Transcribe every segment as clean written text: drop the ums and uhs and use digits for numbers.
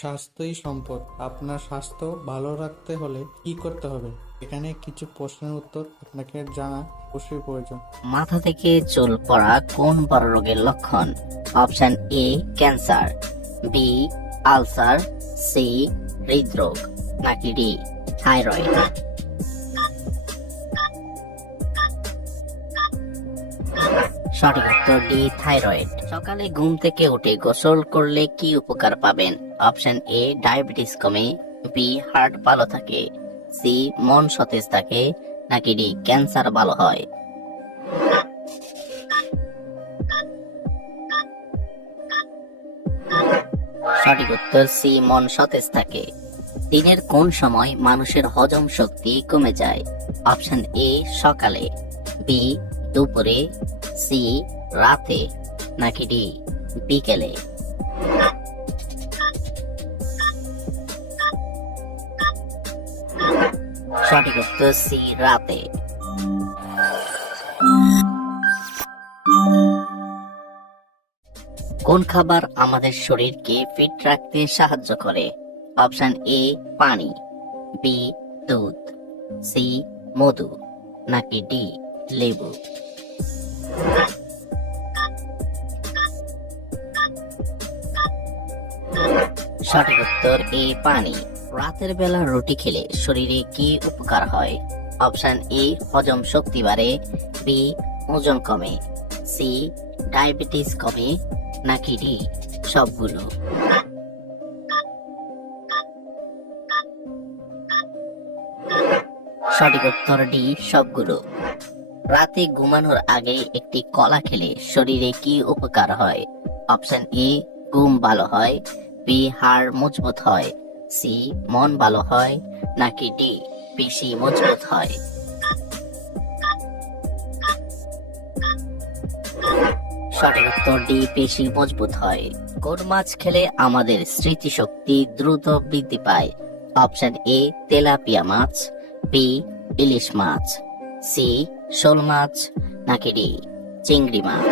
স্বাস্থ্যই সম্পদ। আপনার স্বাস্থ্য ভালো রাখতে হলে কি করতে হবে? এখানে কিছু প্রশ্নের উত্তর আপনাকে জানা অবশ্যই প্রয়োজন। মাথা থেকে চুল পড়া কোন বড় রোগের লক্ষণ? Option A cancer, B ulcer, C হৃদরোগ, নাকি ডি থাইরয়েড? সঠিক উত্তর ডি থাইরয়েড। সকালে ঘুম থেকে উঠে গোসল করলে কি উপকার পাবেন? অপশন এ ডায়াবেটিস কমে, বি হার্ট ভালো থাকে, সি মন সতেজ থাকে, নাকি ডি ক্যান্সার ভালো হয়? সঠিক উত্তর সি মন সতেজ থাকে। দিনের কোন সময় মানুষের হজম শক্তি কমে যায়? অপশন এ সকালে, বি দুপুরে, সি রাতে, নাকি ডি বিকেলে? সঠিক উত্তর সি রাতে। কোন খাবার আমাদের শরীরকে ফিট রাখতে সাহায্য করে? অপশন এ পানি, বি দুধ, সি মধু, নাকি ডি লেবু? সঠিক উত্তর এ পানি। রাতের বেলা রুটি খেলে শরীরে কি উপকার হয়? অপশন এ হজম শক্তি বাড়ে, বি ওজন কমে, সি ডায়াবেটিস কমে, নাকি ডি সবগুলো? সঠিক উত্তর ডি সবগুলো। রাতে ঘুমানোর আগে একটি কলা খেলে শরীরে কি উপকার হয়? অপশন এ ঘুম ভালো হয়, বি হাড় মজবুত হয়, সি মন ভালো হয়, নাকি ডি পেশি মজবুত হয়? সঠিক উত্তর ডি পেশি মজবুত হয়। কোন মাছ খেলে আমাদের স্মৃতিশক্তি দ্রুত বৃদ্ধি পায়? অপশন এ তেলাপিয়া মাছ, বি ইলিশ মাছ, সি শোল মাছ, নাকি ডি চিংড়ি মাছ?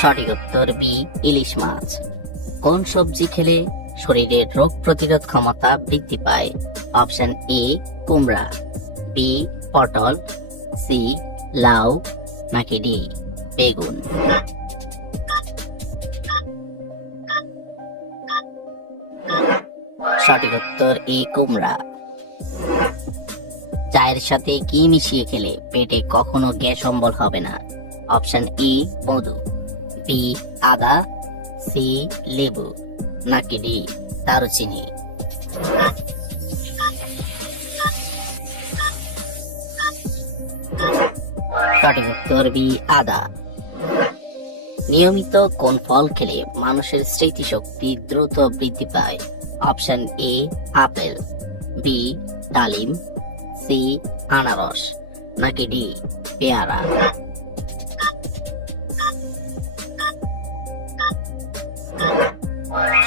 সঠিক উত্তর বি ইলিশ মাছ। কোন সবজি খেলে শরীরের রোগ প্রতিরোধ ক্ষমতা বৃদ্ধি পায়? অপশন এ কুমড়া, বি পটল, সি লাউ, নাকি ডি বেগুন? সঠিক উত্তর এ কুমড়া। চায়ের সাথে কি মিশিয়ে খেলে পেটে কখনো গ্যাস অম্বল হবে না? অপশন ই মধু, বি আদা, সি লেবু, নাকি ডি দারুচিনি? সঠিক উত্তর বি আদা। নিয়মিত কোন ফল খেলে মানুষের স্মৃতিশক্তি দ্রুত বৃদ্ধি পায়? অপশন এ আপেল, বি ডালিম, সি আনারস, নাকি ডি পেয়ারা?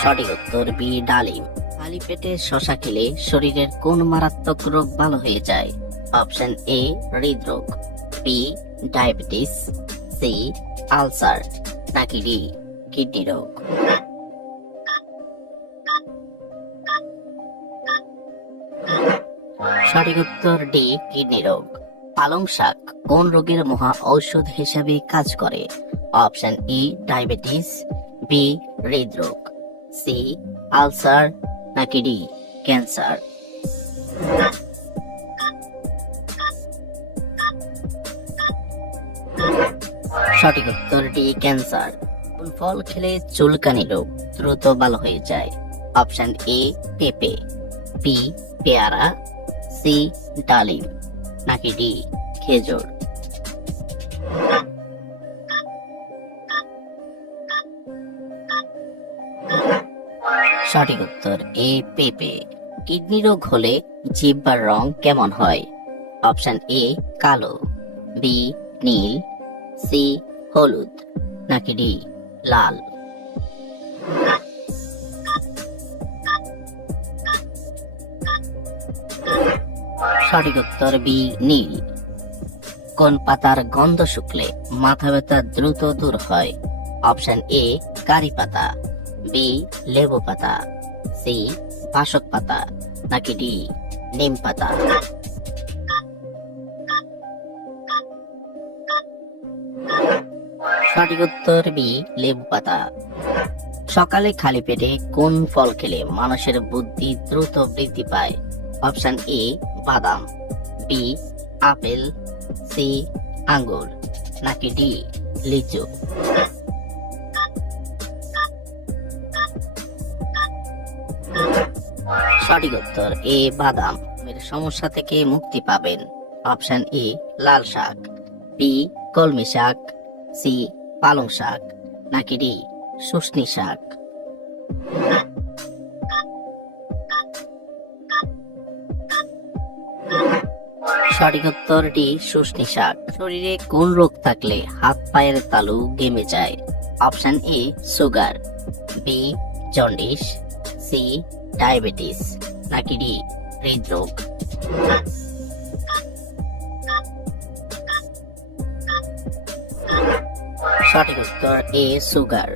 সঠিক উত্তর বি ডালিম। খালি পেটে শশা খেলে শরীরের কোন মারাত্মক রোগ ভালো হয়ে যায়? অপশন এ হৃদরোগ, বি ডায়াবেটিস, সি আলসার, নাকি ডি কিডনি রোগ? সঠিক উত্তর ডি কিডনি রোগ। পালং শাক কোন রোগের মহা ঔষধ হিসেবে কাজ করে? অপশন ই ডায়াবেটিস, বি হৃদরোগ, সি আলসার, নাকি ডি ক্যান্সার? সঠিক উত্তর ডি ক্যান্সার। কোন ফল খেলে চুলকানি রোগ দ্রুত ভালো হয়ে যায়? অপশন এ পেঁপে, বি পেয়ারা, সি ডালিম, নাকি ডি খেজুর? সঠিক উত্তর এ পেঁপে। কিডনি রোগ হলে জিহ্বার রং কেমন হয়? অপশন এ কালো, বি নীল, সি হলুদ, নাকি ডি লাল? সঠিক উত্তর বি নীল। কোন পাতার গন্ধ শুকলে মাথা ব্যথা দ্রুত দূর হয়? অপশন এ কারি পাতা, বি লেবু পাতা, সি বাসক পাতা, নাকি ডি নিম পাতা? সঠিক উত্তর বি লেবু পাতা। সকালে খালি পেটে কোন ফল খেলে মানুষের বুদ্ধি দ্রুত বৃদ্ধি পায়? অপশন এ বাদাম, বি আপেল, সি আঙ্গুর, নাকি ডি লিচু? সঠিক উত্তর এ বাদাম। এর সমস্যা থেকে মুক্তি পাবেন। অপশন এ লাল শাক, বি কলমি শাক, সি পালং শাক, নাকি ডি শুষ্নি শাক? সঠিক উত্তর ডি শুষ্নি শাক। শরীরে কোন রোগ থাকলে হাত পায়ের তালু ঘেমে যায়? Option A sugar, B jaundice, C diabetes, নাকি ডি হৃদরোগ? সঠিক উত্তর এ সুগার।